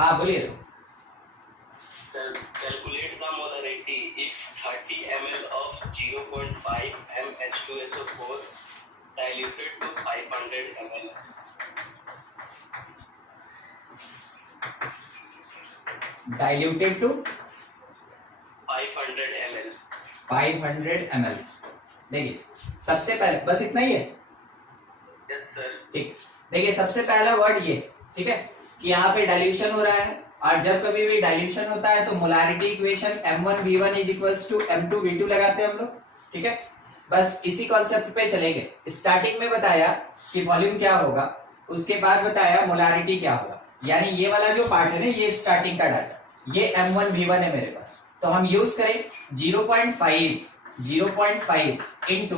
हाँ बोलिए। Sir, calculate the molarity if 30 ml of 0.5 mH2SO4 diluted to 500 ml. Diluted to 500 ml. 500 ml। देखिए सबसे पहले बस इतना ही है। Yes sir. ठीक, देखिए सबसे पहला वर्ड ये, ठीक है, कि यहाँ पे डाइल्यूशन हो रहा है, और जब कभी भी डाइल्यूशन होता है तो molarity equation M1V1 is equals to M2V2 लगाते हैं हम लोग, ठीक है। बस इसी कॉन्सेप्ट पे चलेंगे। स्टार्टिंग में बताया कि वॉल्यूम क्या होगा, उसके बाद बताया मोलारिटी क्या होगा, यानी ये वाला जो पार्ट है ना, ये स्टार्टिंग का डाटा, ये M1V1 है मेरे पास, तो हम यूज करें 0.5 into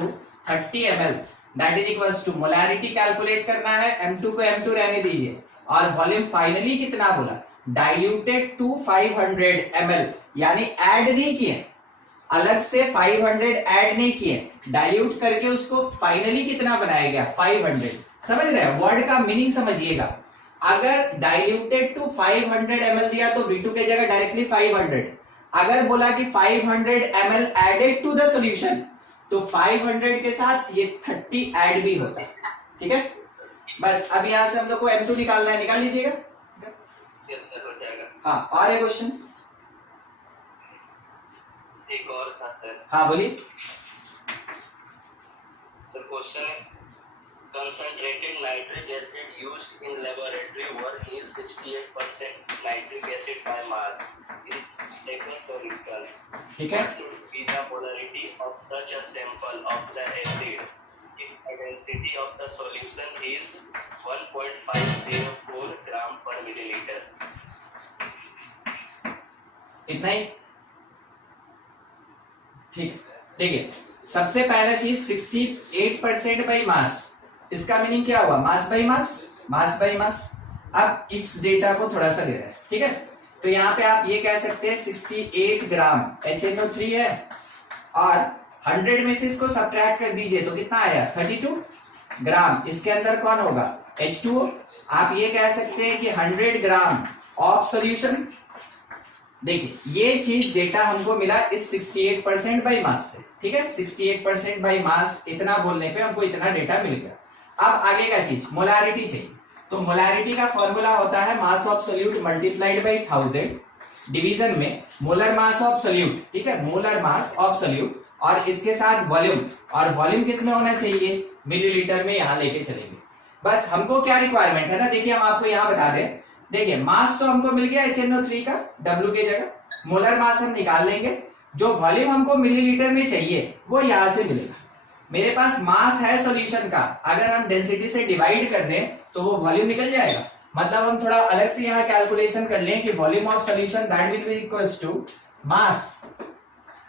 30 ml, that is equals to molarity calculate करना है, M2 को M2 रहने दीजिए, और वॉल्यूम फाइनली कितना बोला, डाइल्यूटेड टू 500 ml, यानी ऐड नहीं किए, अलग से 500 ऐड नहीं किए, डाइल्यूट करके उसको फाइनली कितना बनाया गया 500। समझ रहे हैं, वर्ड का मीनिंग समझिएगा। अगर डाइल्यूटेड टू 500 ml दिया तो V2 के जगह डायरेक्टली 500, अगर बोला कि 500 ml added to the solution तो 500 के साथ ये 30 ऐड भी होता है, ठीक है। बस अब यहां से हम लोग को M2 निकालना है, निकाल लीजिएगा। Yes sir, हो जाएगा। हाँ, और एक क्वेश्चन एक और था सर। हाँ बोलिए। सर क्वेश्चन है, concentrated nitric acid used in laboratory work is 68% nitric acid by mass is aqueous or neutral. ठीक है, What should be the polarity of such a sample of the acid if the density of the solution is 1.504 gram per milliliter? इतना ही, ठीक। देखिए सबसे पहला चीज 68% by mass, इसका meaning क्या हुआ, mass by mass, mass by mass. अब इस डेटा को थोड़ा सा दे रहा है, ठीक है, तो यहाँ पे आप ये कह सकते हैं 68 ग्राम HNO3 है, और 100 में से इसको सब्ट्रैक्ट कर दीजिए तो कितना आया 32 ग्राम। इसके अंदर कौन होगा H2O। आप ये कह सकते हैं कि 100 ग्राम ऑफ सॉल्यूशन। देखिए ये चीज डेटा हमको मिला इस 68% बाई मास से, ठीक है, 68% बाई मास, इतना बोलने पे हमको इतना डेटा मिल गया। अब आगे का चीज मोलारिटी चाहिए, तो मोलारिटी का फॉर्मूला होता है mass of solute multiplied by 1000 division में मोलर मास ऑफ सोल्यूट, ठीक है, मोलर मास ऑफ सोल्यूट, और इसके साथ वॉल्यूम, और वॉल्यूम किस में होना चाहिए मिलीलीटर में, यहां लेके चलेंगे। बस हमको क्या रिक्वायरमेंट है ना, देखिए हम आपको यहां बता दें। देखिए मास तो हमको मिल गया HNO3 का W के जगह, मोलर मास हम निकाल लेंगे, जो वॉल्यूम हमको मिलीलीटर में चाहिए वो यहां से मिलेगा। मेरे पास मास है सॉल्यूशन का, अगर हम डेंसिटी से डिवाइड कर दें तो वो वॉल्यूम निकल जाएगा। मतलब हम थोड़ा अलग से यहाँ कैलकुलेशन कर लें कि volume of solution that will be equals to mass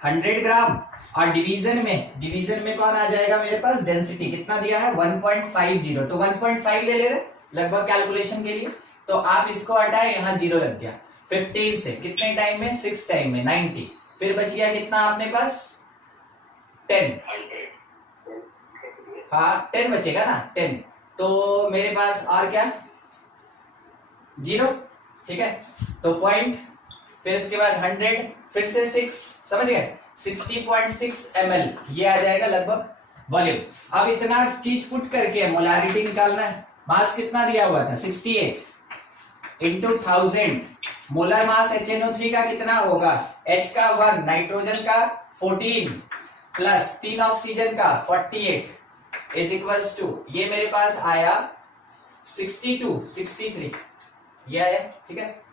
100 gram, और डिवीजन में कौन आ जाएगा मेरे पास, डेंसिटी कितना दिया है 1.50, तो 1.5 ले रहे लगभग कैलकुलेशन के लिए, तो आप इसको हटाए, यहाँ 0 लग गया। 15 से कितने टाइम में 6 टाइम में 90, फिर बच गया कितना आपने पास 10, हाँ 10 बचेगा ना 10, तो मेरे पास और क्या 0, ठीक है, तो पॉइंट, फिर उसके बाद 100, फिर से 6, समझ गए 60.6 ml, ये आ जाएगा लगभग वॉल्यूम। अब इतना चीज पुट करके मोलारिटी निकालना है। मास कितना दिया हुआ था 68 इंटू 1000, मोलर मास HNO3 का कितना होगा, H का 1, नाइट्रोजन का 14 प्लस 3 ऑक्सीजन का 48 इज इक्वल्स टू, ये मेरे पास आया 63, ये आया, ठीक है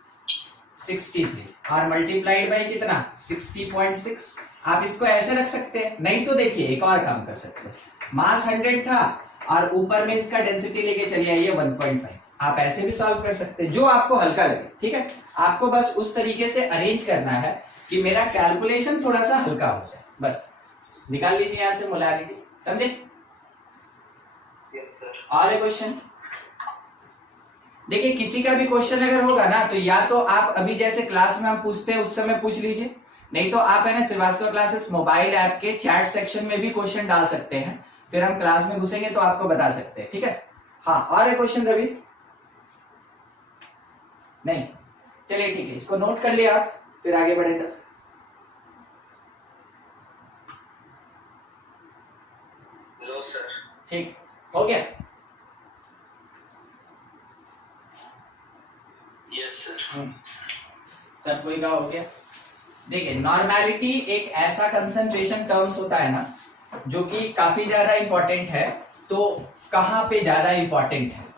63, और मल्टीप्लाइड बाई कितना 60.6। आप इसको ऐसे रख सकते हैं, नहीं तो देखिए एक और काम कर सकते हैं, मास 100 था और ऊपर में इसका डेंसिटी लेके चलिए आइए 1.5, आप ऐसे भी सॉल्व कर सकते हैं, जो आपको हल्का लगे, ठीक है। आपको बस उस तरीके से अरेंज करना है कि मेरा कैलकुलेशन थोड़ा सा हल्का हो जाए, बस निकाल लीजिए यहां से मोलारिटी, समझे। Yes sir. और एक क्वेश्चन, देखिए किसी का भी क्वेश्चन अगर होगा ना तो या तो आप अभी जैसे क्लास में हम पूछते हैं उस समय पूछ लीजिए, नहीं तो आप है ना श्रीवास्तव क्लासेस मोबाइल ऐप के चैट सेक्शन में भी क्वेश्चन डाल सकते हैं, फिर हम क्लास में घुसेंगे तो आपको बता सकते हैं, ठीक है। हाँ और एक क्वेश्चन रवि, नहीं चलिए ठीक है, इसको नोट कर लिया आप, फिर आगे बढ़े तब। No sir. ठीक हो गया। Yes sir. सब कोई का हो गया। देखिए नॉर्मेलिटी एक ऐसा कंसंट्रेशन टर्म्स होता है ना जो कि काफी ज्यादा इंपॉर्टेंट है। तो कहां पे ज्यादा इंपॉर्टेंट है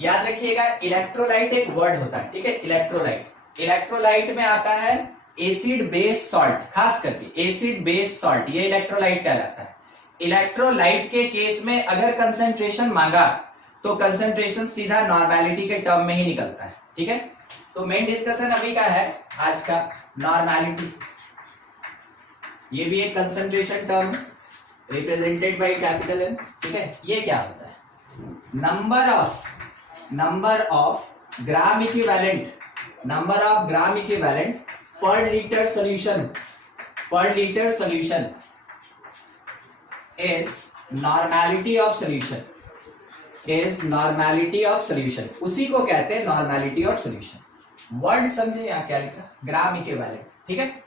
याद रखिएगा, इलेक्ट्रोलाइट एक वर्ड होता है, ठीक है। इलेक्ट्रोलाइट, इलेक्ट्रोलाइट में आता है एसिड बेस सॉल्ट, खास करके एसिड बेस सॉल्ट, ये इलेक्ट्रोलाइट कहलाता है। इलेक्ट्रोलाइट के केस में अगर कंसंट्रेशन मांगा तो कंसंट्रेशन सीधा नॉर्मेलिटी के टर्म में ही निकलता है, ठीक है। तो मेन डिस्कशन अभी का है आज का नॉर्मेलिटी। ये भी एक concentration term represented by capital N, ठीक है। ये क्या होता है, number of gram equivalent, number of gram equivalent per litre solution, per litre solution is normality of solution, is normality of solution, उसी को कहते हैं normality of solution। वर्ड समझे यहाँ क्या लिखा, ग्राम इक्विवेलेंट, ठीक है।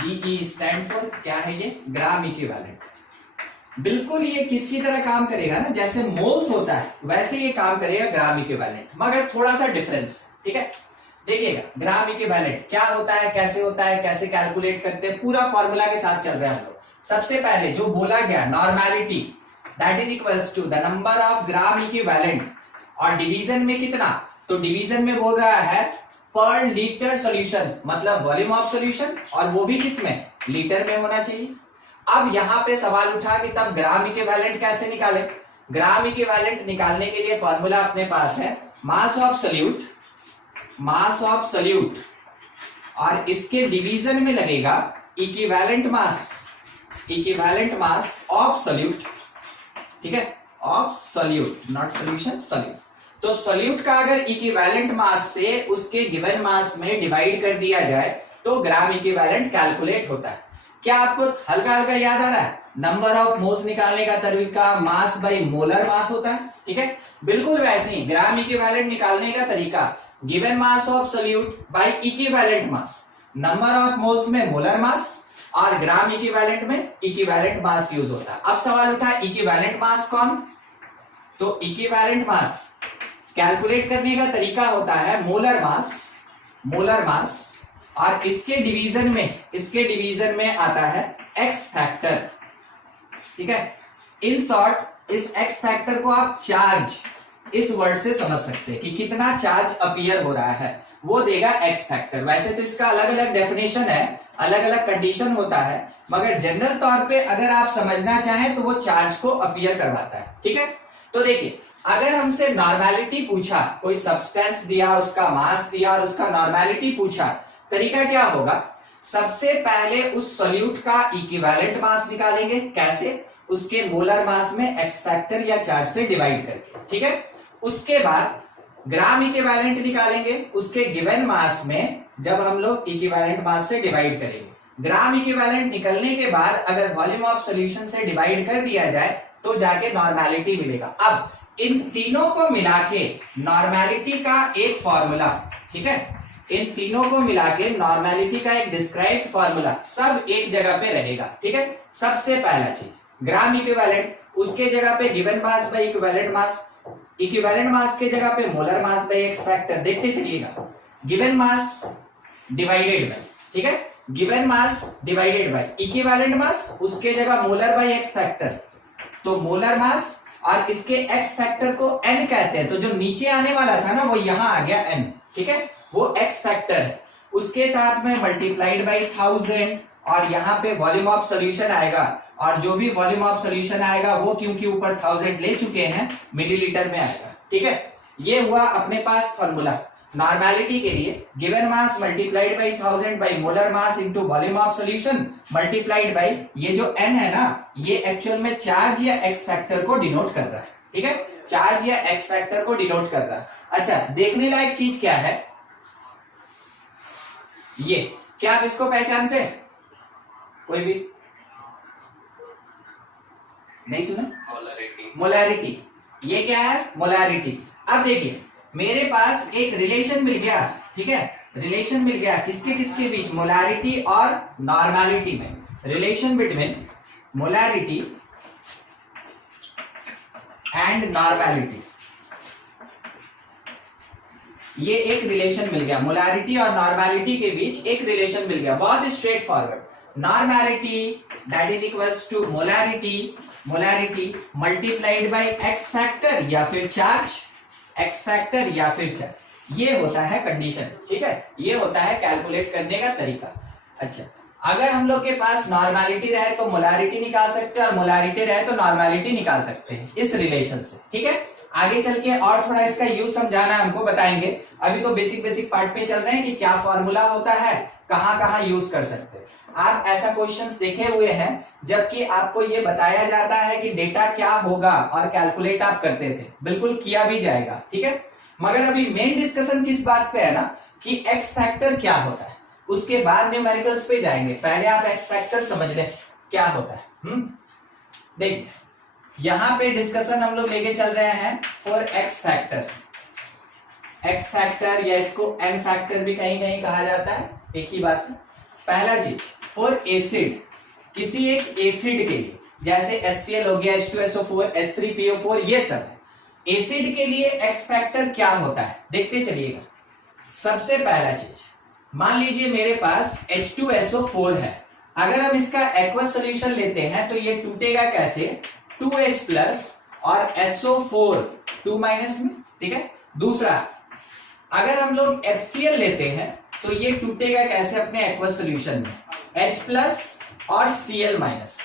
GE स्टैंड फॉर क्या है, ये ग्राम इक्विवेलेंट। बिल्कुल ये किसकी तरह काम करेगा ना, जैसे मोल्स होता है वैसे ये काम करेगा ग्राम इक्विवेलेंट, मगर थोड़ा सा डिफरेंस, ठीक है। देखिएगा ग्राम इक्विवेलेंट क्या होता है, कैसे होता है, कैसे कैलकुलेट करते हैं, पूरा फॉर्मूला के साथ चल रहे हैं हम लोग। सबसे पहले जो बोला गया normality that is equals to the number of gram equivalent, और डिवीजन में कितना, तो डिवीजन में बोल रहा है पर लीटर सॉल्यूशन, मतलब वॉल्यूम ऑफ सॉल्यूशन, और वो भी किसमें, लीटर में होना चाहिए। अब यहां पे सवाल उठा कि तब ग्राम इक्विवेलेंट कैसे निकाले। ग्राम इक्विवेलेंट निकालने के लिए फॉर्मूला अपने पास है mass of solute, mass of solute, और इसके डिवीजन में लगेगा equivalent mass, equivalent mass of solute, ठीक है, of solute, not solution, solute. तो सोल्यूट का अगर इक्विवेलेंट मास से उसके गिवन मास में डिवाइड कर दिया जाए तो ग्राम इक्विवेलेंट कैलकुलेट होता है। क्या आपको हल्का हल्का याद आ रहा है, नंबर ऑफ मोल्स निकालने का तरीका मास बाय मोलर मास होता है, ठीक है। बिल्कुल वैसे ही ग्राम इक्विवेलेंट निकालने का तरीका given mass of solute by equivalent mass, number of moles में मोलर मास और ग्राम इक्विवेलेंट में इक्विवेलेंट मास यूज होता है। अब सवाल उठा इक्विवेलेंट मास कौन, तो इक्विवेलेंट मास कैलकुलेट करने का तरीका होता है मोलर मास, मोलर मास, और इसके डिवीजन में आता है एक्स फैक्टर, ठीक है। इन शॉर्ट इस एक्स फैक्टर को आप चार्ज इस वर्ड से समझ सकते हैं कि कितना चार्ज अपीयर हो रहा है, वो देगा एक्स फैक्टर। वैसे तो इसका अलग अलग डेफिनेशन है, अलग अलग कंडीशन होता है, मगर जनरल तौर पे अगर आप समझना चाहें तो वो चार्ज को अपीयर करवाता है, ठीक है। तो देखिए अगर हमसे नॉर्मेलिटी पूछा, कोई सब्सटेंस दिया, उसका मास दिया और उसका नॉर्मेलिटी पूछा, तरीका क्या होगा, सबसे पहले उस सोल्यूट का इक्विवेलेंट मास निकालेंगे, कैसे, उसके मोलर मास में एक्स फैक्टर या चार्ज से डिवाइड करके, ठीक है। उसके बाद ग्राम इक्विवेलेंट निकालेंगे, उसके गिवन मास में जब हम लोग इक्विवेलेंट मास से डिवाइड करेंगे। ग्राम इक्विवेलेंट निकलने के बाद अगर वॉल्यूम ऑफ सॉल्यूशन से डिवाइड कर दिया जाए तो जाके नॉर्मेलिटी मिलेगा। अब इन तीनों को मिला के नॉर्मेलिटी का एक फॉर्मूला, ठीक है, इन तीनों को मिला के नॉर्मेलिटी का एक डिस्क्राइब्ड फॉर्मूला सब एक जगह पे रहेगा, ठीक है। सबसे पहला चीज ग्राम इक्विवेलेंट, उसके जगह पे given mass by equivalent mass, equivalent mass के जगह पे molar mass by X factor. देखते चलिएगा, गिवन मास डिवाइडेड बाय, ठीक है, given mass divided by equivalent mass, उसके जगह मोलर बाय एक्स फैक्टर, तो मोलर मास और इसके एक्स फैक्टर को n कहते हैं, तो जो नीचे आने वाला था ना वो यहां आ गया n, ठीक है, वो एक्स फैक्टर है। उसके साथ में मल्टीप्लाइड बाय 1000 और यहाँ पे वॉल्यूम ऑफ सॉल्यूशन आएगा, और जो भी वॉल्यूम ऑफ सॉल्यूशन आएगा वो क्योंकि ऊपर 1000 ले चुके हैं मिलीलीटर में आएगा, ठीक है। ये हुआ अपने पास फॉर्मूला नॉर्मेलिटी के लिए, given mass multiplied by 1000 by molar mass into volume of solution multiplied by ये जो n है ना, ये एक्चुअल में चार्ज या एक्स फैक्टर को डिनोट कर रहा है, ठीक है, चार्ज या एक्स फैक्टर को डिनोट कर रहा है। अच्छा, देखने लायक चीज क्या है, ये क्या आप इसको पहचानते हैं, कोई भी नहीं सुना, मोलैरिटी, ये क्या है, मोलैरिटी। अब देखिए मेरे पास एक रिलेशन मिल गया, ठीक है, रिलेशन मिल गया किसके किसके बीच, मोलारिटी और नॉर्मेलिटी में, relation between molarity and normality, ये एक रिलेशन मिल गया, मोलारिटी और नॉर्मेलिटी के बीच एक रिलेशन मिल गया, बहुत straightforward. Normality that is equals to molarity, molarity multiplied by X factor या फिर चार्ज, एक्स फैक्टर या फिर चार्ज, ये होता है कंडीशन, ठीक है, ये होता है कैलकुलेट करने का तरीका। अच्छा, अगर हम लोग के पास नॉर्मेलिटी रहे तो मोलारिटी निकाल सकते हैं और मोलारिटी रहे तो नॉर्मेलिटी निकाल सकते हैं इस रिलेशन से, ठीक है। आगे चल के और थोड़ा इसका यूज समझाना है हमको, बताएंगे। अभी तो बेसिक बेसिक पार्ट पे चल रहे हैं कि क्या फॉर्मूला होता है, कहां कहां यूज कर सकते हैं। आप ऐसा क्वेश्चंस देखे हुए हैं जबकि आपको ये बताया जाता है कि डेटा क्या होगा और कैलकुलेट आप करते थे, बिल्कुल किया भी जाएगा, ठीक है। मगर अभी मेन डिस्कशन किस बात पे है ना, कि एक्स फैक्टर क्या होता है, उसके बाद न्यूमेरिकल्स पे जाएंगे, पहले आप एक्स फैक्टर समझ लें क्या होता है। देखिए यहां पे डिस्कशन हम लोग लेके चल रहे हैं for x factor, x factor या इसको एन फैक्टर भी कहीं कहीं कहा जाता है, एक ही बात है। पहला चीज फॉर एसिड, किसी एक एसिड के लिए, जैसे HCl हो गया, H2SO4, H3PO4, ये सब है। एसिड के लिए एक्स फैक्टर क्या होता है देखते चलिएगा। सबसे पहला चीज, मान लीजिए मेरे पास H2SO4 है, अगर हम इसका एक्वस सोल्यूशन लेते हैं तो ये टूटेगा कैसे, 2H प्लस और SO4 2 माइनस में, ठीक है। दूसरा, अगर हम लोग HCl लेते हैं तो ये टूटेगा कैसे अपने एक्वस सोल्यूशन में, H प्लस और Cl माइनस।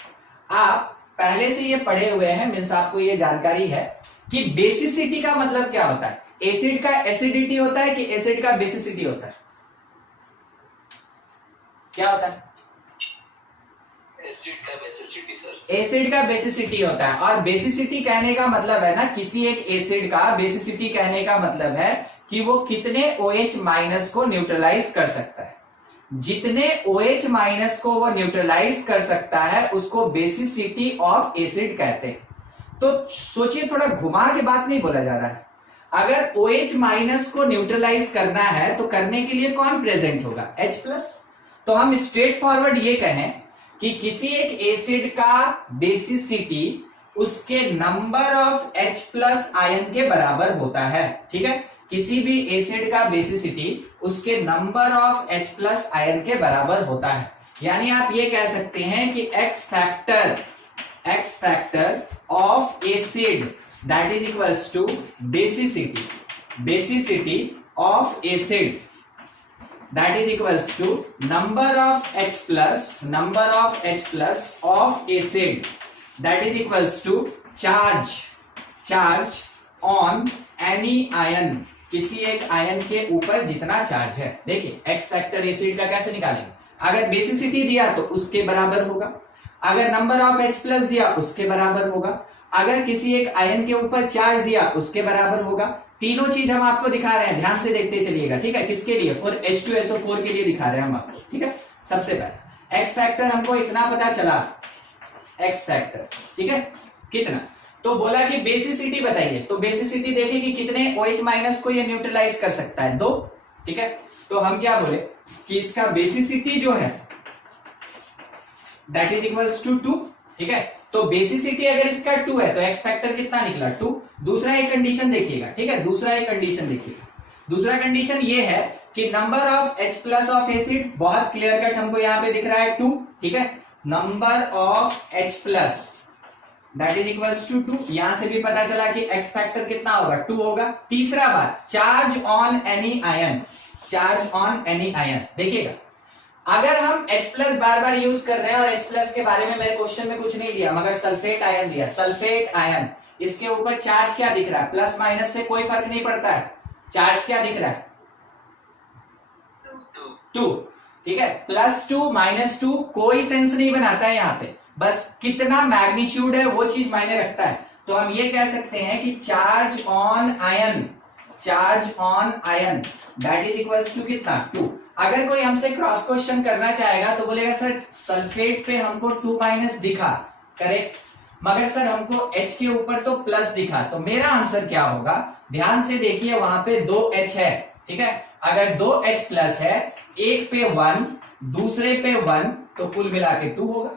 आप पहले से ये पढ़े हुए हैं, मीन्स आपको ये जानकारी है कि बेसिसिटी का मतलब क्या होता है। एसिड का एसिडिटी होता है कि एसिड का बेसिसिटी होता है, क्या होता है, एसिड का बेसिसिटी सर, एसिड का बेसिसिटी होता है। और बेसिसिटी कहने का मतलब है ना, किसी एक एसिड का बेसिसिटी कहने का मतलब है कि वो कितने OH माइनस को न्यूट्रलाइज कर सकता है। जितने OH माइनस को वो न्यूट्रलाइज कर सकता है उसको बेसिसिटी ऑफ एसिड कहते हैं। तो सोचिए, थोड़ा घुमा के बात नहीं बोला जा रहा है। अगर OH माइनस को न्यूट्रलाइज करना है तो करने के लिए कौन प्रेजेंट होगा, H प्लस। तो हम स्ट्रेट फॉरवर्ड ये कहें कि किसी एक एसिड का बेसिसिटी उसके number of H plus ion के बराबर होता है, ठीक है। किसी भी एसिड का बेसिसिटी उसके number of H plus ion के बराबर होता है। यानी आप ये कह सकते हैं कि X factor of acid that is equals to basicity of acid that is equals to number of H plus of acid that is equals to charge on any ion, किसी एक आयन के ऊपर जितना चार्ज है। देखिए x factor acid का कैसे निकालेंगे, अगर बेसिसिटी दिया तो उसके बराबर होगा, अगर नंबर ऑफ H प्लस दिया उसके बराबर होगा, अगर किसी एक आयन के ऊपर चार्ज दिया उसके बराबर होगा। तीनों चीज हम आपको दिखा रहे हैं, ध्यान से देखते चलिएगा, ठीक है। किसके लिए, फॉर H2SO4 के लिए दिखा रहे हैं हम आपको, ठीक है। सबसे पहले एक्स फैक्टर हमको इतना पता चला, एक्स फैक्टर, ठीक है, कितना, तो बोला कि बेसिसिटी बताइए, तो बेसिसिटी देखिए कि कितने OH माइनस को ये न्यूट्रलाइज कर सकता है, 2, ठीक है। तो हम क्या बोले कि इसका बेसिसिटी जो है दैट इज इक्वल्स टू 2, ठीक है। तो बेसिसिटी अगर इसका 2 है तो एक्स फैक्टर कितना निकला, 2। दूसरा एक कंडीशन देखिएगा, ठीक है, दूसरा एक कंडीशन देखिएगा। दूसरा कंडीशन ये है कि number of H plus of acid, बहुत क्लियर कट हमको यहां पे दिख रहा है 2, ठीक है। Number of H plus that is equals to 2, यहां से भी पता चला कि एक्स फैक्टर कितना होगा, 2 होगा। तीसरा बात, चार्ज ऑन एनी आयन, देखिएगा अगर हम H प्लस बार बार यूज कर रहे हैं और H प्लस के बारे में मेरे क्वेश्चन में कुछ नहीं दिया मगर सल्फेट आयन दिया, सल्फेट आयन, इसके ऊपर चार्ज क्या दिख रहा है, प्लस माइनस से कोई फर्क नहीं पड़ता है, चार्ज क्या दिख रहा है, 2, ठीक है। +2 -2 कोई सेंस नहीं बनाता है यहाँ पे, बस कितना मैग्नीट्यूड है वो चीज मायने रखता है। तो हम ये कह सकते हैं कि charge on ion that is equals to कितना, 2। अगर कोई हमसे क्रॉस क्वेश्चन करना चाहेगा तो बोलेगा सर सल्फेट पे हमको 2- दिखा, करेक्ट, मगर सर हमको H के ऊपर तो प्लस दिखा, तो मेरा आंसर क्या होगा, ध्यान से देखिए वहां पे 2H है, ठीक है। अगर 2 H प्लस है, एक पे 1 दूसरे पे 1 तो कुल मिला के 2 होगा।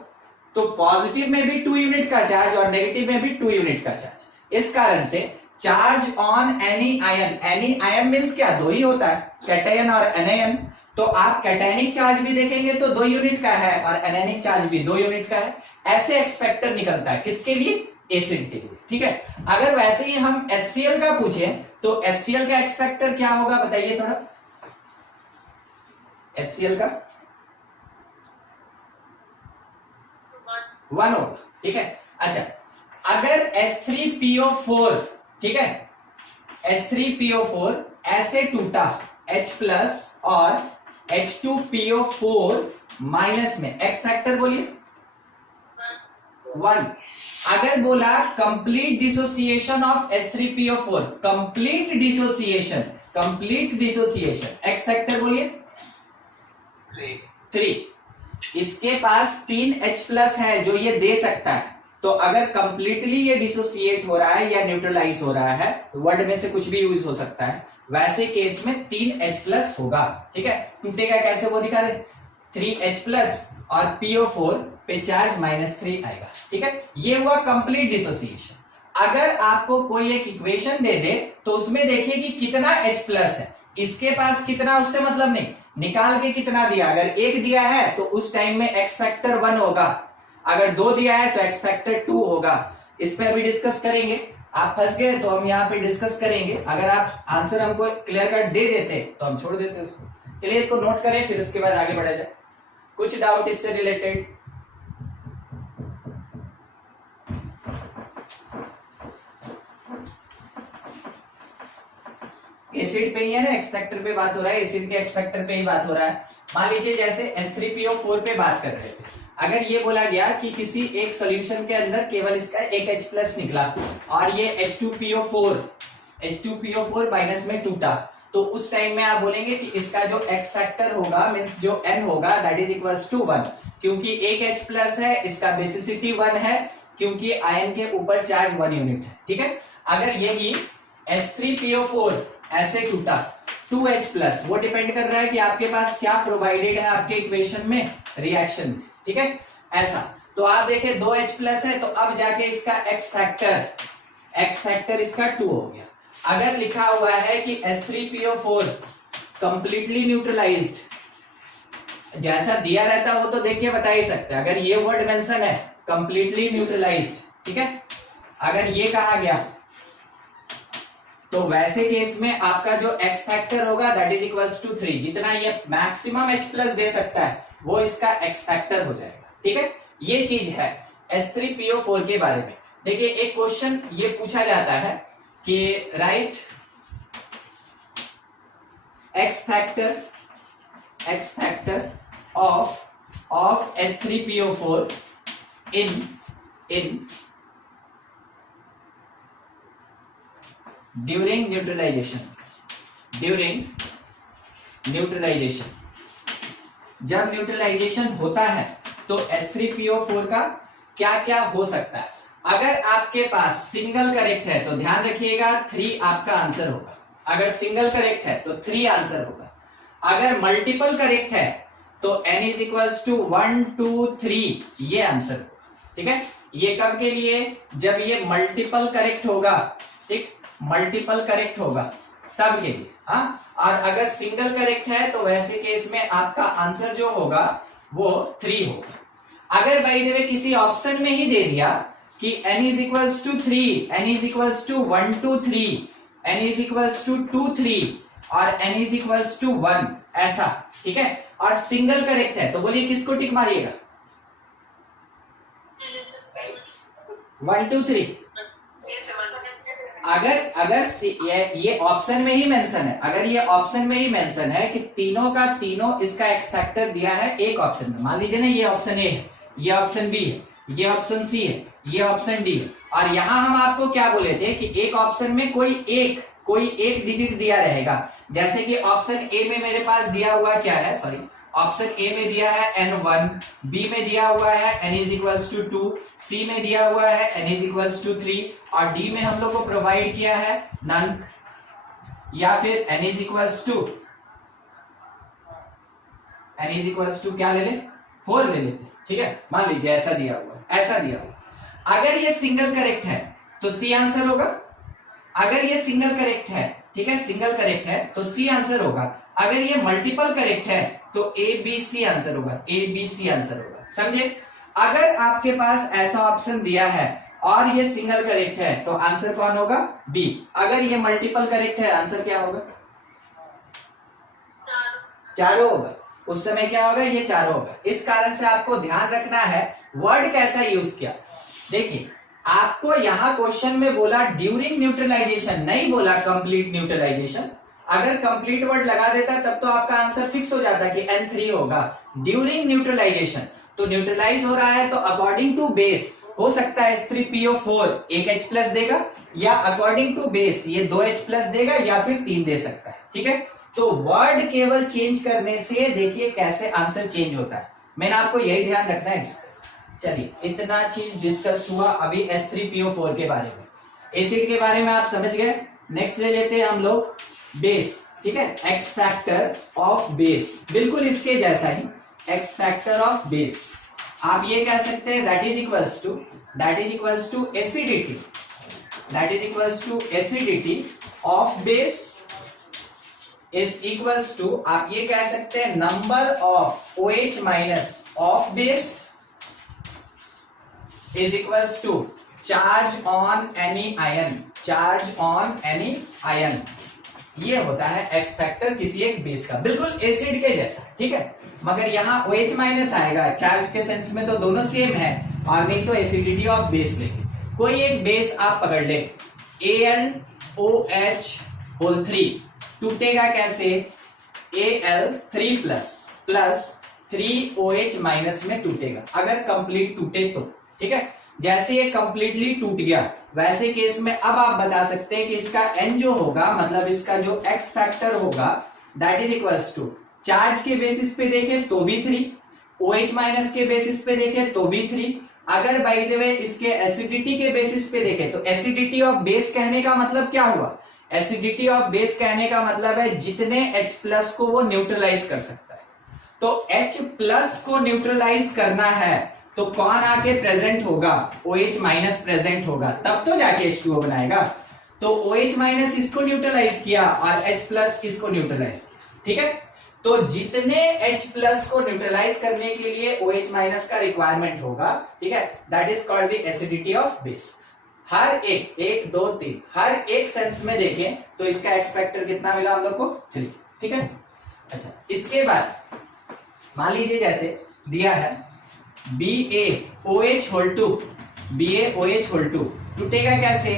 तो पॉजिटिव में भी 2 यूनिट का चार्ज और नेगेटिव में भी 2 यूनिट का चार्ज। इस कारण से charge on any ion means क्या, 2 ही होता है, कैटायन और एनायन। तो आप कैटायनिक चार्ज भी देखेंगे तो 2 यूनिट का है और एनायनिक चार्ज भी 2 यूनिट का है। ऐसे एक्सपेक्टर निकलता है, किसके लिए, एसिड के लिए। ठीक है, अगर वैसे ही हम HCl का पूछे तो HCl का एक्सपेक्टर क्या होगा बताइए थोड़ा, HCl का 1 होगा। ठीक है, अच्छा अगर H3PO4, ठीक है, H3PO4 ऐसे टूटा H प्लस और H2PO4 माइनस में, एक्स फैक्टर बोलिए 1। अगर बोला complete dissociation of H3PO4, complete dissociation, x factor बोलिए 3। इसके पास 3 H प्लस है जो ये दे सकता है। तो अगर कंप्लीटली ये डिसोसिएट हो रहा है या न्यूट्रलाइज हो रहा है, वर्ड में से कुछ भी यूज हो सकता है, वैसे केस में 3 H प्लस होगा। ठीक है, टूटेगा कैसे वो दिखा दे, 3 H प्लस और PO4 पे चार्ज -3 आएगा। ठीक है, ये हुआ कंप्लीट डिसोसिएशन। अगर आपको कोई एक इक्वेशन दे दे तो उसमें देखिए कि कितना H प्लस है, इसके पास कितना उससे मतलब नहीं, निकाल के कितना दिया। अगर 1 दिया है तो उस टाइम में एक्स फैक्टर 1 होगा, अगर 2 दिया है तो एक्स फैक्टर 2 होगा। इस पर अभी डिस्कस करेंगे। आप फंस गए तो हम यहाँ पे डिस्कस करेंगे। अगर आप आंसर हमको क्लियर कट दे देते तो हम छोड़ देते उसको। चलिए इसको नोट करें, फिर उसके बाद आगे बढ़ा जाए। कुछ डाउट इससे रिलेटेड? एसिड पे ही है ना, एक्सपेक्टर पे बात हो रहा है, एसिड के एक्सपेक्टर पे ही बात हो रहा है। मान लीजिए जैसे H3PO4 पे बात कर रहे थे, अगर ये बोला गया कि किसी एक सॉल्यूशन के अंदर केवल इसका एक H प्लस निकला और ये H2PO4 माइनस में टूटा, तो उस टाइम में आप बोलेंगे कि इसका जो एक्स फैक्टर होगा मींस जो N होगा दैट इज इक्वल्स टू 1, क्योंकि एक H प्लस है, इसका बेसिसिटी 1 है, क्योंकि आयन के ऊपर चार्ज 1 यूनिट है। ठीक है, अगर यही H3PO4 ऐसे टूटा 2H प्लस, वो डिपेंड कर रहा है कि आपके पास क्या प्रोवाइडेड है आपके इक्वेशन में, रिएक्शन में। ठीक है, ऐसा तो आप देखें 2H प्लस है तो अब जाके इसका एक्स फैक्टर इसका 2 हो गया। अगर लिखा हुआ है कि H3PO4 कंप्लीटली न्यूट्रलाइज्ड, जैसा दिया रहता है वो तो देख के बता ही सकते हैं। अगर ये वर्ड मेंशन है कंप्लीटली न्यूट्रलाइज्ड, ठीक है, अगर ये कहा गया तो वैसे केस में आपका जो एक्स फैक्टर होगा दैट इज इक्वल्स टू 3। जितना ये मैक्सिमम H प्लस दे सकता है वो इसका एक्स फैक्टर हो जाएगा। ठीक है, ये चीज है H3PO4 के बारे में। देखिए एक क्वेश्चन ये पूछा जाता है कि write X factor of H3PO4 in during neutralisation. जब न्यूट्रलाइजेशन होता है तो H3PO4 का क्या क्या हो सकता है। अगर आपके पास सिंगल करेक्ट है तो ध्यान रखिएगा 3 आपका आंसर होगा। अगर सिंगल करेक्ट है तो 3 आंसर होगा। अगर मल्टीपल करेक्ट है तो n इज इक्वल्स टू 1 2 3 ये आंसर होगा। ठीक है, ये कब के लिए, जब ये मल्टीपल करेक्ट होगा। ठीक, मल्टीपल करेक्ट होगा तब के लिए। हाँ, और अगर सिंगल करेक्ट है तो वैसे केस में आपका आंसर जो होगा वो 3 होगा। अगर बाय द वे किसी ऑप्शन में ही दे दिया कि n is equals to 3, n is equals to 1 2 3, n is equals to 2 3 और n इज इक्वल्स टू 1 ऐसा, ठीक है, और सिंगल करेक्ट है तो बोलिए किसको टिक मारिएगा, 1 2 3। अगर ये ऑप्शन में ही मेंशन है, अगर ये ऑप्शन में ही मेंशन है कि तीनों का तीनों इसका एक्स फैक्टर दिया है एक ऑप्शन में, मान लीजिए ना ये ऑप्शन ए है, ये ऑप्शन बी है, ये ऑप्शन सी है, ये ऑप्शन डी है, और यहां हम आपको क्या बोले थे कि एक ऑप्शन में कोई एक डिजिट दिया रहेगा। जैसे कि ऑप्शन ए में मेरे पास दिया हुआ क्या है, सॉरी, ऑप्शन ए में दिया है n1, बी में दिया हुआ है n इज इक्वल्स टू 2, सी में दिया हुआ है n इज इक्वल्स टू 3 और डी में हम लोग को प्रोवाइड किया है नन या फिर n is equals to n is equals to क्या ले ले 4 ले लेते, ठीक है। मान लीजिए ऐसा दिया हुआ है, ऐसा दिया हुआ। अगर ये सिंगल करेक्ट है तो सी आंसर होगा। अगर ये सिंगल करेक्ट है, ठीक है, सिंगल करेक्ट है तो सी आंसर होगा। अगर ये मल्टीपल करेक्ट है तो ए बी सी आंसर होगा, ए बी सी आंसर होगा, समझे। अगर आपके पास ऐसा ऑप्शन दिया है और ये सिंगल करेक्ट है तो आंसर कौन होगा, बी। अगर ये मल्टीपल करेक्ट है आंसर क्या होगा, चारों होगा। उस समय क्या होगा, ये चारों होगा। इस कारण से आपको ध्यान रखना है वर्ड कैसा यूज किया। देखिए आपको यहां क्वेश्चन में बोला ड्यूरिंग न्यूट्रलाइजेशन, नहीं बोला कंप्लीट न्यूट्रलाइजेशन। अगर कंप्लीट वर्ड लगा देता तब तो आपका आंसर फिक्स हो जाता कि N3 होगा। ड्यूरिंग न्यूट्रलाइजेशन तो न्यूट्रलाइज हो रहा है तो अकॉर्डिंग टू बेस हो सकता है H3PO4 एक H प्लस देगा, या अकॉर्डिंग टू बेस ये 2 H प्लस देगा, या फिर 3 दे सकता है, ठीक है। तो वर्ड केवल चेंज करने से देखिए कैसे आंसर चेंज होता है। मैंने आपको यही ध्यान रखना है इसका। चलिए इतना चीज डिस्कस हुआ अभी H3PO4 के बारे में। एसिड के बारे में आप समझ गए। नेक्स्ट ले लेते हैं हम लोग बेस, ठीक है, एक्स फैक्टर ऑफ बेस, बिल्कुल इसके जैसा ही एक्स फैक्टर ऑफ बेस। आप ये कह सकते हैं that is equals to acidity, that is equals to acidity of base is equals to, आप ये कह सकते हैं number of OH minus of base is equals to charge on any ion, charge on any ion. ये होता है x factor किसी एक बेस का, बिल्कुल एसिड के जैसा, ठीक है। मगर यहाँ OH माइनस आएगा, चार्ज के सेंस में तो दोनों सेम है, और नहीं तो एसिडिटी ऑफ बेस लेंगे। कोई एक बेस आप पकड़ ले, AlOH होल 3, टूटेगा कैसे, Al3 प्लस 3OH माइनस में टूटेगा अगर कंप्लीट टूटे तो, ठीक है। जैसे ये कंप्लीटली टूट गया वैसे केस में अब आप बता सकते हैं कि इसका n जो होगा, मतलब इसका जो x फैक्टर होगा that is equals to, charge के बेसिस पे देखें तो भी 3, OH माइनस के बेसिस पे देखें तो भी 3, अगर बाय द वे इसके एसिडिटी के बेसिस पे देखें तो एसिडिटी ऑफ बेस कहने का मतलब क्या हुआ, एसिडिटी ऑफ बेस कहने का मतलब है जितने H प्लस को वो न्यूट्रलाइज कर सकता है। तो H प्लस को न्यूट्रलाइज करना है तो कौन आके प्रेजेंट होगा, OH माइनस प्रेजेंट होगा, तब तो जाके H2O बनाएगा। तो OH माइनस इसको न्यूट्रलाइज किया और H प्लस इसको न्यूट्रलाइज किया, ठीक है। तो जितने H प्लस को न्यूट्रलाइज करने के लिए OH माइनस का रिक्वायरमेंट होगा, ठीक है, that is called the acidity of base. हर एक 1 2 3 हर एक सेंस में देखें तो इसका एक्स फैक्टर कितना मिला हम लोग को, 3, ठीक है। अच्छा इसके बाद मान लीजिए जैसे दिया है BaOH होल 2, BaOH होल 2 टूटेगा कैसे,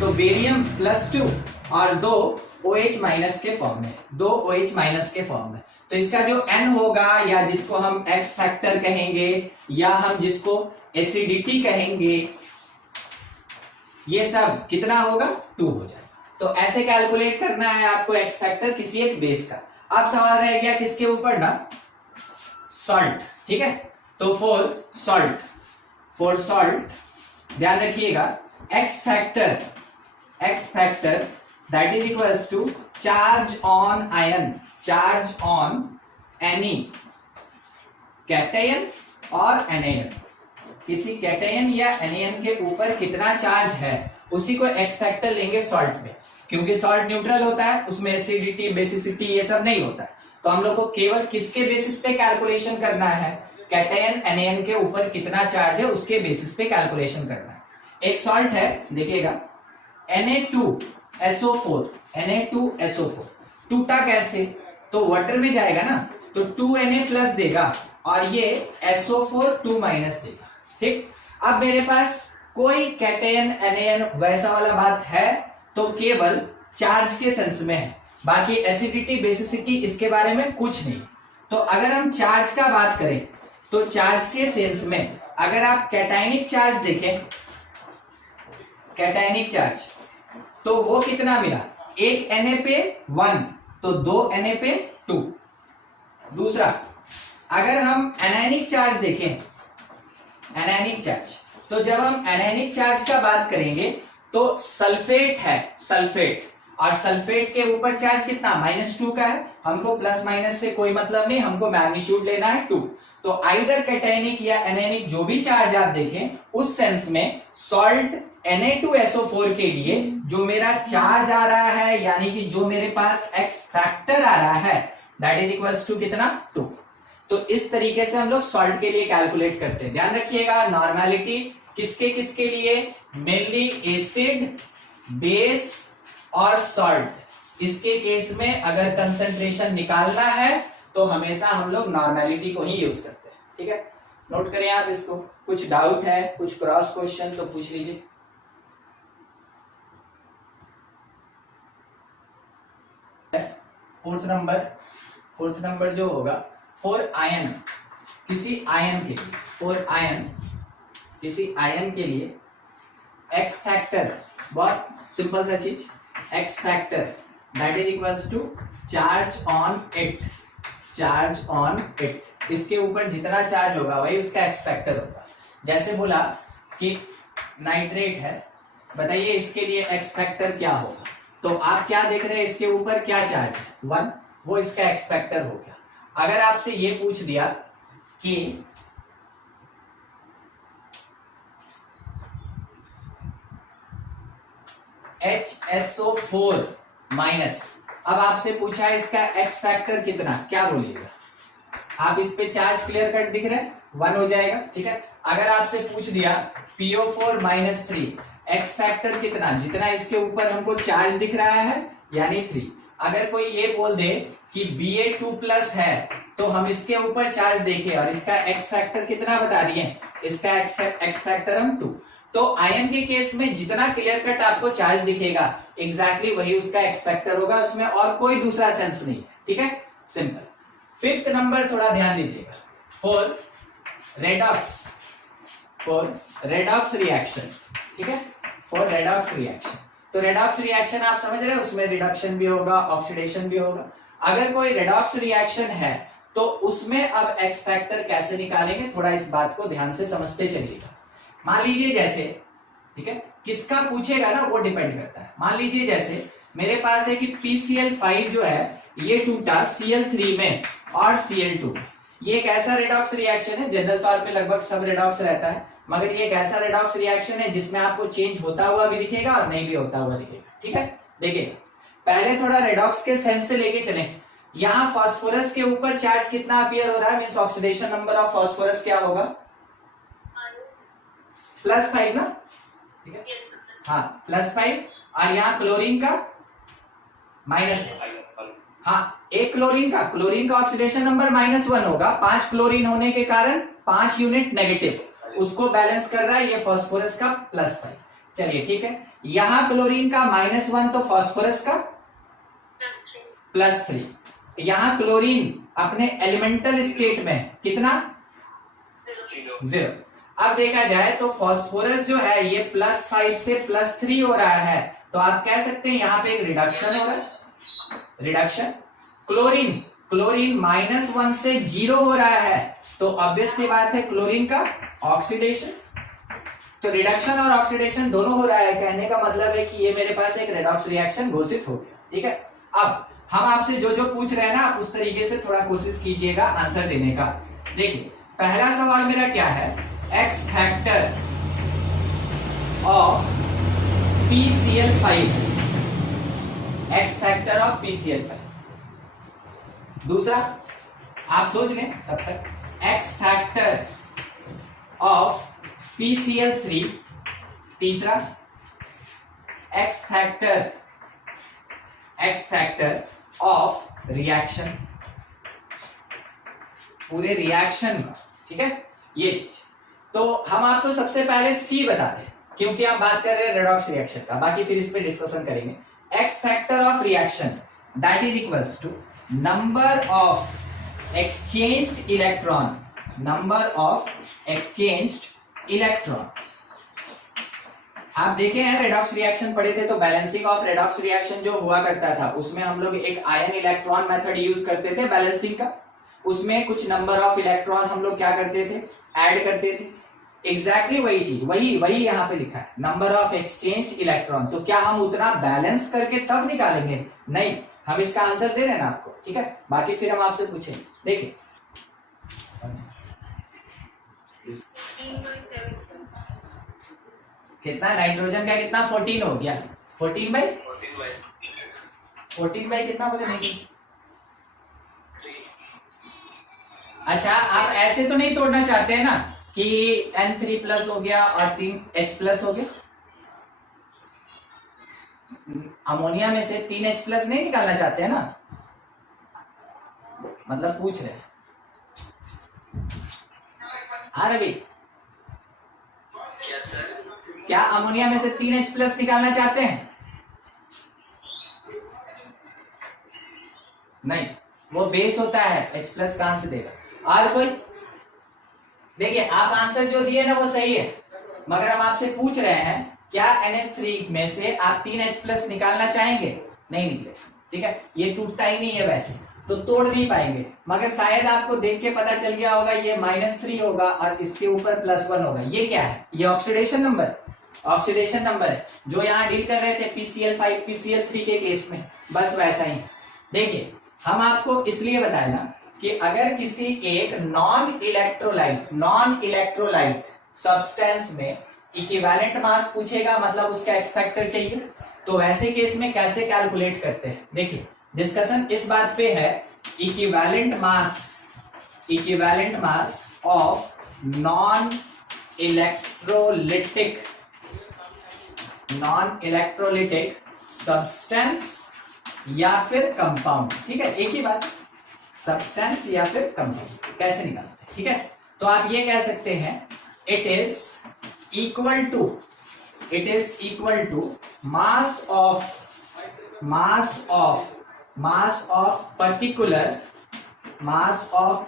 तो बेरियम +2 और 2 OH माइनस के फॉर्म में, 2 OH माइनस के फॉर्म में। तो इसका जो N होगा, या जिसको हम एक्स फैक्टर कहेंगे, या हम जिसको एसिडिटी कहेंगे, ये सब कितना होगा, 2 हो जाए। तो ऐसे कैलकुलेट करना है आपको एक्स फैक्टर किसी एक बेस का। अब सवाल रह गया किसके ऊपर ना, सॉल्ट, ठीक है। तो फॉर सॉल्ट ध्यान रखिएगा x factor that is equals to charge on ion, charge on any cation और एनायन। किसी कैटायन या एनायन के ऊपर कितना चार्ज है उसी को एक्स फैक्टर लेंगे सॉल्ट में, क्योंकि सॉल्ट न्यूट्रल होता है, उसमें एसिडिटी बेसिसिटी ये सब नहीं होता है। तो हम लोग को केवल किसके बेसिस पे कैलकुलेशन करना है, कैटायन एनायन के ऊपर कितना चार्ज है उसके बेसिस पे कैलकुलेशन करना है। एक सॉल्ट है देखिएगा Na2SO4 टूटा कैसे, तो वाटर में जाएगा ना, तो 2Na प्लस देगा और ये SO4 2 माइनस देगा, ठीक। अब मेरे पास कोई कैटायन एनायन वैसा वाला बात है तो केवल चार्ज के सेंस में है, बाकी एसिडिटी बेसिसिटी इसके बारे में कुछ नहीं। तो अगर हम चार्ज का बात करें तो चार्ज के सेंस में अगर आप कैटायनिक चार्ज देखें, कैटायनिक चार्ज तो वो कितना मिला, एक Na पे 1 तो 2 Na पे 2। दूसरा अगर हम एनायनिक चार्ज देखें, एनायनिक चार्ज, तो जब हम एनायनिक चार्ज का बात करेंगे तो सल्फेट है, सल्फेट और सल्फेट के ऊपर चार्ज कितना -2 का है, हमको प्लस माइनस से कोई मतलब नहीं, हमको मैग्नीट्यूड लेना है 2। तो आइदर कैटायनिक या एनायनिक जो भी चार्ज आप देखें उस सेंस में सॉल्ट Na2SO4 के लिए जो मेरा चार्ज आ रहा है यानी कि जो मेरे पास एक्स फैक्टर आ रहा है दैट इज इक्वल्स टू कितना 2। तो इस तरीके से हम लोग सॉल्ट के लिए कैलकुलेट करते हैं। ध्यान रखिएगा नॉर्मेलिटी किसके किसके लिए, मेनली एसिड, बेस और सॉल्ट। इसके केस में अगर कंसंट्रेशन निकालना है तो हमेशा हम लोग नॉर्मेलिटी को ही यूज करते हैं। ठीक है, नोट करें आप इसको। कुछ डाउट है, कुछ क्रॉस क्वेश्चन तो पूछ लीजिए। फोर्थ नंबर जो होगा फॉर आयन, किसी आयन के लिए, फॉर आयन किसी आयन के लिए एक्स फैक्टर, बहुत सिंपल सा चीज, x factor that is equals to charge on it, charge on it. इसके ऊपर जितना चार्ज होगा वही उसका एक्स फैक्टर होगा। जैसे बोला कि नाइट्रेट है, बताइए इसके लिए एक्स फैक्टर क्या होगा। तो आप क्या देख रहे हैं, इसके ऊपर क्या चार्ज है 1, वो इसका एक्स फैक्टर हो गया। अगर आपसे ये पूछ दिया कि HSO4 माइनस, अब आपसे पूछा है इसका एक्स फैक्टर कितना, क्या बोलिएगा आप। इस पे चार्ज क्लियर कट दिख रहा है 1 हो जाएगा। ठीक है, अगर आपसे पूछ दिया PO4 -3 एक्स फैक्टर कितना, जितना इसके ऊपर हमको चार्ज दिख रहा है यानी 3। अगर कोई ये बोल दे कि Ba2+ है तो हम इसके ऊपर चार्ज देखें और इसका एक्स फैक्टर कितना बता दिए, इसका एक्स फैक्टर हम 2। तो आयन के केस में जितना क्लियर कट आपको चार्ज दिखेगा एग्जैक्टली वही उसका एक्स फैक्टर होगा, उसमें और कोई दूसरा सेंस नहीं। ठीक है, सिंपल। फिफ्थ नंबर थोड़ा ध्यान दीजिएगा, फॉर रेडॉक्स रिएक्शन। ठीक है, फॉर रेडॉक्स रिएक्शन। तो रेडॉक्स रिएक्शन आप समझ रहे हैं, उसमें रिडक्शन भी होगा, ऑक्सीडेशन भी होगा। अगर कोई रेडॉक्स रिएक्शन है तो उसमें अब एक्स फैक्टर कैसे निकालेंगे, थोड़ा इस बात को ध्यान से समझते चलिएगा। मान लीजिए जैसे, ठीक है, किसका पूछेगा ना वो डिपेंड करता है। मान लीजिए जैसे मेरे पास है कि PCl5 जो है ये टूटा Cl3 में और Cl2। ये एक ऐसा रेडॉक्स रिएक्शन है, जनरल तौर पे लगभग सब रेडॉक्स रहता है, मगर ये एक ऐसा रेडॉक्स रिएक्शन है जिसमें आपको चेंज होता हुआ भी दिखेगा और नहीं भी होता हुआ दिखेगा। ठीक है, देखिए पहले थोड़ा रेडॉक्स के सेंस से लेके चले। यहाँ फास्फोरस के ऊपर चार्ज कितना अपीयर हो रहा है, means oxidation number of phosphorus क्या होगा, +5 ना। ठीक है, हाँ +5। और यहाँ क्लोरीन का -1। हाँ, एक क्लोरीन का ऑक्सीडेशन नंबर -1 होगा। 5 क्लोरीन होने के कारण 5 यूनिट नेगेटिव, उसको बैलेंस कर रहा है ये फास्फोरस का +5। चलिए ठीक है, यहां क्लोरीन का -1 तो फास्फोरस का +3। यहां क्लोरीन अपने एलिमेंटल स्टेट में कितना, 0। अब देखा जाए तो फास्फोरस जो है ये +5 से +3 हो रहा है, तो आप कह सकते हैं यहां पे एक रिडक्शन हो रहा है, रिडक्शन। क्लोरीन -1 से 0 हो रहा है, तो ऑब्वियस सी बात है क्लोरीन का ऑक्सीडेशन। तो रिडक्शन और ऑक्सीडेशन दोनों हो रहा है, कहने का मतलब है कि ये मेरे पास एक रेडॉक्स रिएक्शन घोषित हो गया। ठीक है, अब हम आपसे जो जो पूछ रहे हैं ना आप उस तरीके से थोड़ा कोशिश कीजिएगा आंसर देने का। देखिए पहला सवाल मेरा क्या है, x factor of PCl5, x factor of PCl5। दूसरा आप सोच लें तब तक, एक्स फैक्टर ऑफ PCl3। तीसरा एक्स फैक्टर ऑफ रिएक्शन, पूरे रिएक्शन का। ठीक है, ये चीज तो हम आपको सबसे पहले सी बता दें क्योंकि हम बात कर रहे हैं रेडॉक्स रिएक्शन का, बाकी फिर इस पे डिस्कशन करेंगे। X factor of reaction that is equals to number of exchanged electron, number of exchanged electron. आप देखे हैं रेडॉक्स रिएक्शन पढ़े थे तो बैलेंसिंग ऑफ रेडॉक्स रिएक्शन जो हुआ करता था उसमें हम लोग एक आयन इलेक्ट्रॉन मेथड यूज करते थे बैलेंसिंग का। उसमें कुछ नंबर ऑफ इलेक्ट्रॉन हम लोग क्या करते थे, ऐड करते थे। एग्जैक्टली वही चीज, वही वही यहाँ पे लिखा है, नंबर ऑफ एक्सचेंज इलेक्ट्रॉन। तो क्या हम उतना बैलेंस करके तब निकालेंगे? नहीं, हम इसका आंसर दे रहे हैं ना आपको, ठीक है। बाकी फिर हम आपसे पूछेंगे। देखिए कितना नाइट्रोजन का कितना 14 हो गया, 14 बाई 14 बाई कितना बोले? नहीं, अच्छा आप ऐसे तो नहीं तोड़ना चाहते हैं ना कि N3 प्लस हो गया और 3H प्लस हो गया? अमोनिया में से 3H प्लस नहीं निकालना चाहते हैं ना? मतलब पूछ रहे हैं। हाँ रवि, क्या अमोनिया में से 3H प्लस निकालना चाहते हैं? नहीं, वो बेस होता है, H प्लस कहां से देगा? और कोई? देखिए आप आंसर जो दिए ना वो सही है, मगर हम आपसे पूछ रहे हैं क्या NH3 में से आप 3H प्लस निकालना चाहेंगे? नहीं निकले, ठीक है। ये टूटता ही नहीं है वैसे, तो तोड़ नहीं पाएंगे। मगर शायद आपको देख के पता चल गया होगा ये -3 होगा और इसके ऊपर +1 होगा। ये क्या है? ये ऑक्सीडेशन नंबर, ऑक्सीडेशन नंबर है जो यहाँ डील कर रहे थे PCl5 PCl3 के केस में, बस वैसा ही। देखिए हम आपको इसलिए बताए ना कि अगर किसी एक नॉन इलेक्ट्रोलाइट सब्सटेंस में इक्विवेलेंट मास पूछेगा, मतलब उसका एक्स फैक्टर चाहिए, तो वैसे केस में कैसे कैलकुलेट करते हैं? देखिए डिस्कशन इस बात पे है, equivalent mass of non electrolytic substance या फिर कंपाउंड, ठीक है, एक ही बात, सब्सटेंस या फिर कंपाउंड कैसे निकालते हैं, ठीक है। तो आप ये कह सकते हैं it is equal to mass of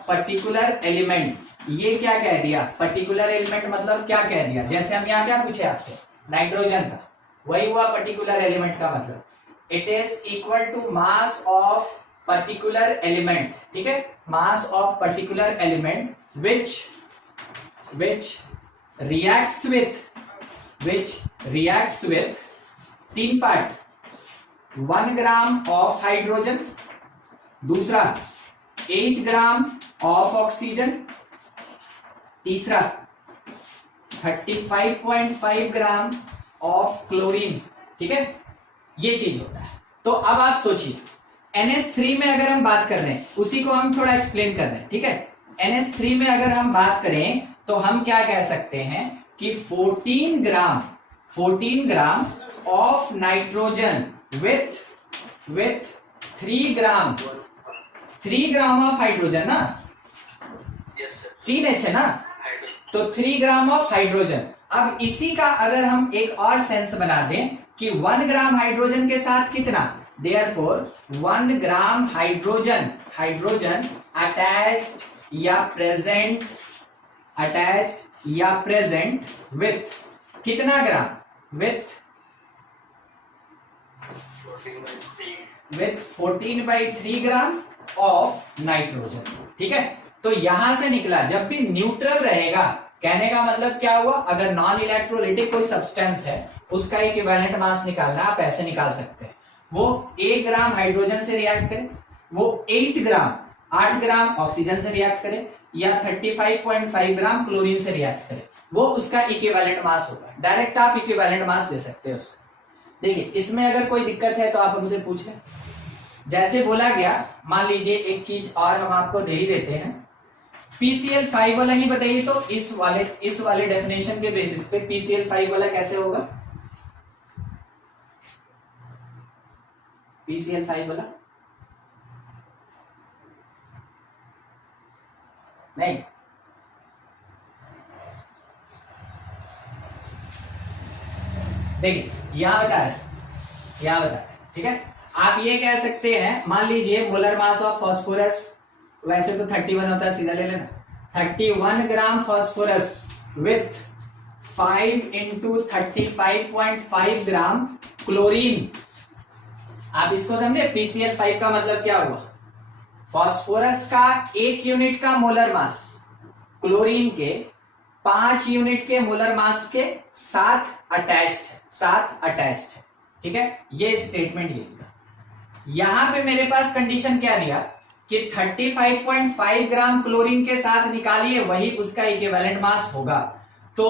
particular element. ये क्या कह दिया? पर्टिकुलर एलिमेंट मतलब क्या कह दिया? जैसे हम यहाँ क्या पूछे आपसे, नाइट्रोजन का, वही हुआ पर्टिकुलर एलिमेंट का मतलब। It is equal to mass of particular element, ठीक है, mass of particular element which reacts with 3 part, 1 gram of hydrogen, दूसरा 8 ग्राम ऑफ ऑक्सीजन, तीसरा 35.5 ग्राम ऑफ क्लोरीन, ठीक है। ये चीज होता है। तो अब आप सोचिए NH3 में अगर हम बात कर रहे हैं, उसी को हम थोड़ा एक्सप्लेन कर रहे हैं, ठीक है। NH3 में अगर हम बात करें तो हम क्या कह सकते हैं कि 14 gram of nitrogen with 3 gram of hydrogen ना, 3H है ना, तो 3 ग्राम ऑफ हाइड्रोजन। अब इसी का अगर हम एक और सेंस बना दें कि 1 ग्राम हाइड्रोजन के साथ कितना, Therefore 1 ग्राम हाइड्रोजन अटैच्ड या प्रेजेंट विथ कितना ग्राम, विथ 14/3 ग्राम ऑफ नाइट्रोजन, ठीक है। तो यहां से निकला, जब भी न्यूट्रल रहेगा, कहने का मतलब क्या हुआ, अगर नॉन इलेक्ट्रोलिटिक कोई सब्सटेंस है उसका इक्विवेलेंट मास निकालना, आप ऐसे निकाल सकते हैं। वो 1 ग्राम हाइड्रोजन से रिएक्ट करे, वो 8 ग्राम ऑक्सीजन से रिएक्ट करे, या 35.5 ग्राम क्लोरीन से रिएक्ट करे, वो उसका इक्विवेलेंट मास होगा। डायरेक्ट आप इक्विवेलेंट मास दे सकते हैं उसका। देखिए इसमें अगर कोई दिक्कत है तो आप हमसे पूछ लें। जैसे बोला गया, मान लीजिए एक चीज और हम आपको दे ही देते हैं, PCl5 वाला ही बताइए। तो इस वाले डेफिनेशन के बेसिस पे PCl5 वाला कैसे होगा? PCl5 वाला नहीं, देखिए यहां बता रहे, ठीक है। आप ये कह सकते हैं, मान लीजिए मोलर मास ऑफ फास्फोरस वैसे तो 31 होता है, सीधा ले लेना, 31 gram phosphorus with 5 × 35.5 gram chlorine. आप इसको समझे, PCl5 का मतलब क्या हुआ, फास्फोरस का 1 यूनिट का मोलर मास क्लोरीन के 5 यूनिट के मोलर मास के साथ अटैच्ड है। ठीक है, ये स्टेटमेंट लिखा। यहां पे मेरे पास कंडीशन क्या दिया कि 35.5 ग्राम क्लोरीन के साथ निकालिए, वही उसका इक्विवेलेंट मास होगा। तो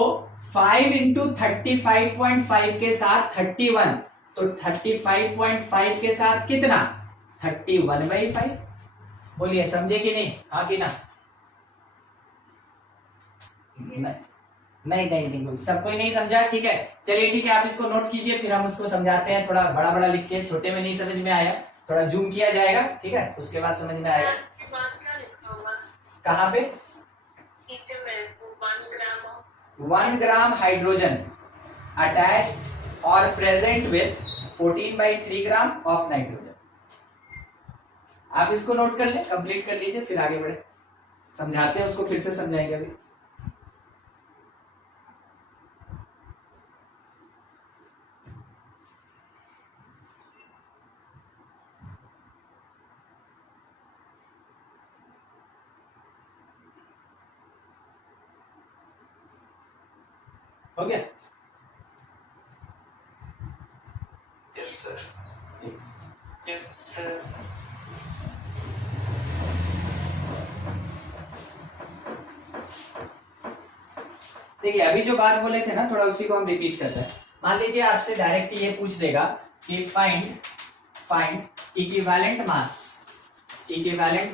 5 इंटू 35.5 के साथ 31, तो 35.5 के साथ कितना 31/5। बोलिए समझे कि नहीं, हाँ कि ना? नहीं, सब कोई नहीं समझा। ठीक है, चलिए ठीक है, आप इसको नोट कीजिए, फिर हम उसको समझाते हैं। थोड़ा बड़ा बड़ा लिख के, छोटे में नहीं समझ में आया, थोड़ा जूम किया जाएगा। ठीक है, उसके बाद समझ में आएगा। कहाँ पे? 1 ग्राम हाइड्रोजन अटैच्ड और present with 14/3 gram of nitrogen. आप इसको नोट कर ले, कंप्लीट कर लीजिए, फिर आगे बढ़े, समझाते हैं उसको, फिर से समझाएंगे अभी। हो गया? Yes, sir. Yes, sir. देखिए, अभी जो बात बोले थे ना, थोड़ा उसी को हम रिपीट कर रहे हैं। मान लीजिए आपसे डायरेक्ट ये पूछ देगा कि find equivalent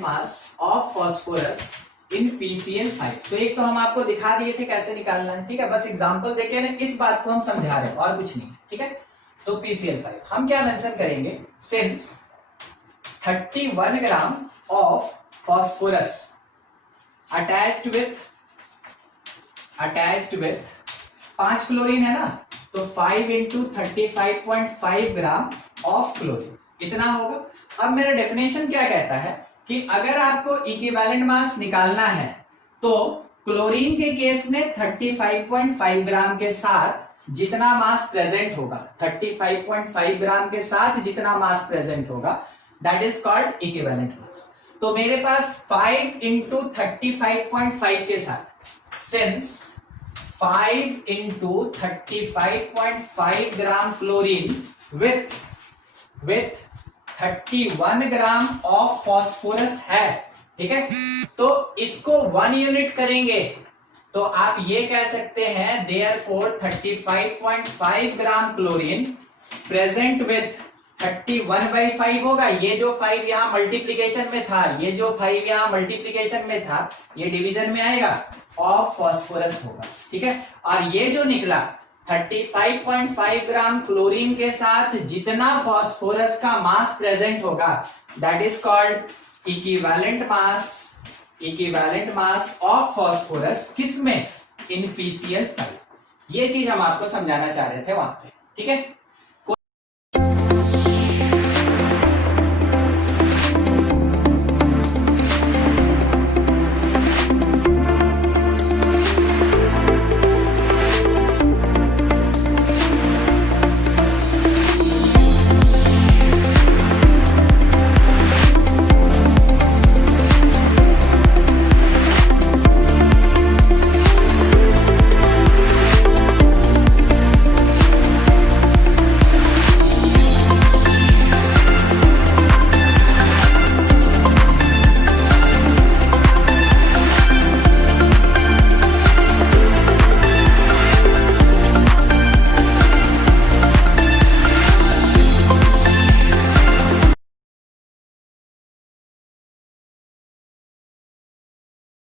mass of phosphorus in PCl5। तो एक तो हम आपको दिखा दिए थे कैसे निकालना है। ठीक है, बस एग्जांपल देके ना इस बात को हम समझा रहे हैं, और कुछ नहीं। ठीक है, तो PCl5 हम क्या मेंशन करेंगे, since 31 gram of phosphorus attached with 5 chlorine है ना, तो 5 इंटू 35.5 ग्राम ऑफ क्लोरीन, इतना होगा। अब मेरा डेफिनेशन क्या कहता है कि अगर आपको इक्विवेलेंट मास निकालना है तो क्लोरीन के केस में 35.5 ग्राम के साथ जितना मास प्रेजेंट होगा, 35.5 ग्राम के साथ जितना मास प्रेजेंट होगा, that is called equivalent mass. तो मेरे पास 5 इंटू 35.5 के साथ, since 5 into 35.5 gram chlorine with 31 gram of phosphorus है। ठीक है, तो इसको 1 यूनिट करेंगे तो आप ये कह सकते हैं therefore 35.5 gram chlorine present with 31/5 होगा। ये जो 5 यहां मल्टीप्लीकेशन में था, ये जो 5 यहां मल्टीप्लीकेशन में था, ये डिवीजन में आएगा, ऑफ फास्फोरस होगा। ठीक है, और ये जो निकला 35.5 ग्राम क्लोरीन के साथ जितना फास्फोरस का मास प्रेजेंट होगा, that is called equivalent mass of phosphorus, किसमें, इन PCl5। ये चीज हम आपको समझाना चाह रहे थे वहां पे। ठीक है,